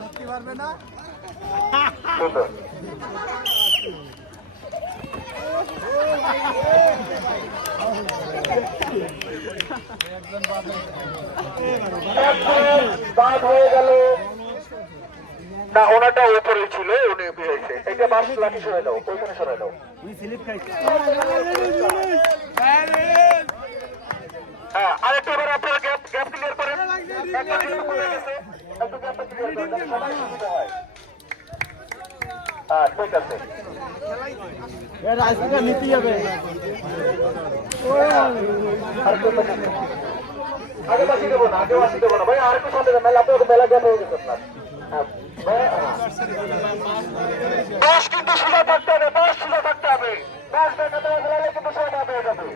ধরতে পারবে না। বাদ হয়ে গেল না, ওনাটা উপরে ছিল, উনি হয়েছে। এটা বাস লাঠি সরে দাও, ওইখানে সরে দাও। হ্যাঁ, আরেকটু এবার আপনারা গ্যাপ ক্লিয়ার করেন। একটু গ্যাপটা ক্লিয়ার করেন, যাতে সবাই সুবিধা হয়। হ্যাঁ, ঠিক আছে। নিতে হবে আগে বাসি দেবো না, আগে বাসি দেবো না ভাই, আরেকটু সামনে মেলা, আপনার মেলা গ্যাপ হয়ে গেছে আপনার। বাস কিন্তু সোজা থাকতে হবে, বাস সোজা থাকতে হবে। বাস বেঁকে দেওয়া গেলে কিন্তু সোজা হয়ে যাবে।